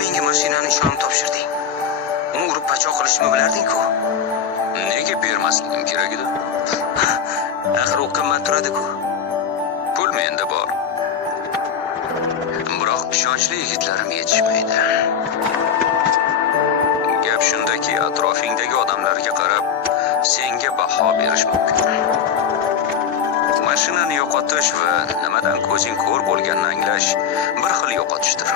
menga mashinani ishonib topshirding? Uni urib pachoq qilishni bilarding-ku. Nega bermasligim kerak edi? Axir u qimmat turadi-ku. Pul menda bor. Biroq ishonchli yigitlarim yetishmaydi. Gap shundaki, atrofingdagi odamlarga qarab, senga baho berish mumkin. Mashinani yo'qotish va nimadan ko'zing ko'r bo'lganini anglash bir xil yo'qotishdir.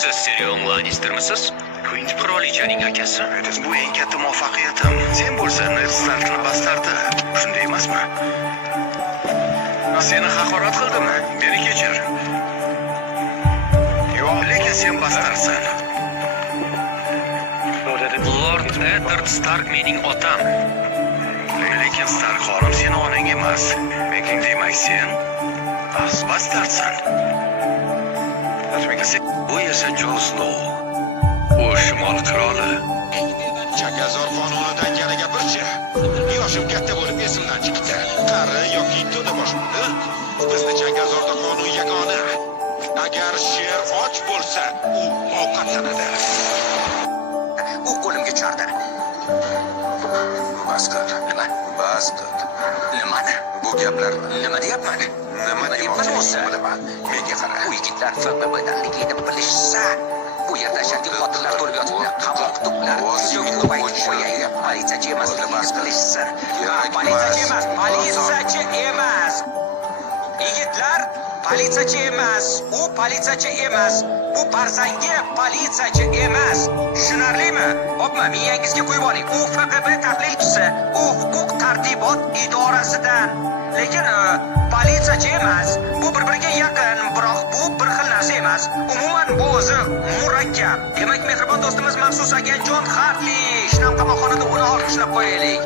Siz Tyrion Lannistermisiz? Queen qirolichaning akasi. Bu eng katta muvaffaqiyatim. Sen bo'lsa Ned Starkni bastardi. Shunday emasmi? Seni haqorat qildimmi? Meni kechir. Yo'q, lekin sen bastarsan. Lord Eddard Stark mening otam. Lekin Stark xonim seni onang emas. Lekin demak sen bastardsan. Bu esa Jon Snow. U shimol qiroli. Chakazor qonunidan yana gapirchi. Yoshim katta bo'lib esimdan chiqdi. Qari yoki to'da boshimni. Bizni Changazorda qonun yagona. Agar sher och bo'lsa, u ovqatlanadi. U qo'limga chordi. Bas qil. Nima? Bas qil. Nimani? Bu gaplar Nima deyapman? nima demoqchi bo'lsa? bilaman. Menga qara. Bu yigitlar FBB'danligini bilishsa, bu yerda ashaddiy qotillar to'lib yotibdi. Qamoq to'plar, ko'yib qo'yaylik. Politsiyachi emasligini bilishsin. Politsiyachi emas, politsiyachi emas. Yigitlar, politsiyachi emas. U politsiyachi emas. Bu farzangi politsiyachi emas. Tushunarlimi? Hopma, miyangizga qo'yib oling. U FBB tahlilchisi, u huquq tartibot idorasidan. Lekin politsiyachi emas. Bu bir-biriga yaqin, biroq bu bir xil narsa emas. Umuman bu o'zi murakkab. Demak, mehribon do'stimiz maxsus agent Jon Hartli shnam qamoqxonada uni olqishlab qo'yaylik.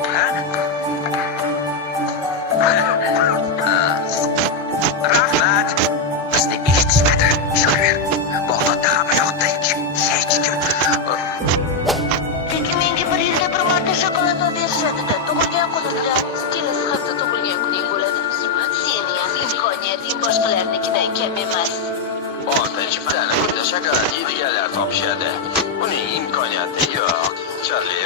Rahmat. Bizni eshitishmadi. Ishonver. Bog'otda hamma yoqda hech kim. Lekin menga bir yilda bir marta shokolad berishadi-da. Tug'ilgan kunimda kelasi hafta tug'ilgan kuning bo'ladi. Seni ham imkoniyating boshqalarnikidan kam emas. Ortinchi plani kunda shokolad yeydiganlar topishadi. Uning imkoniyati yo'q. Charli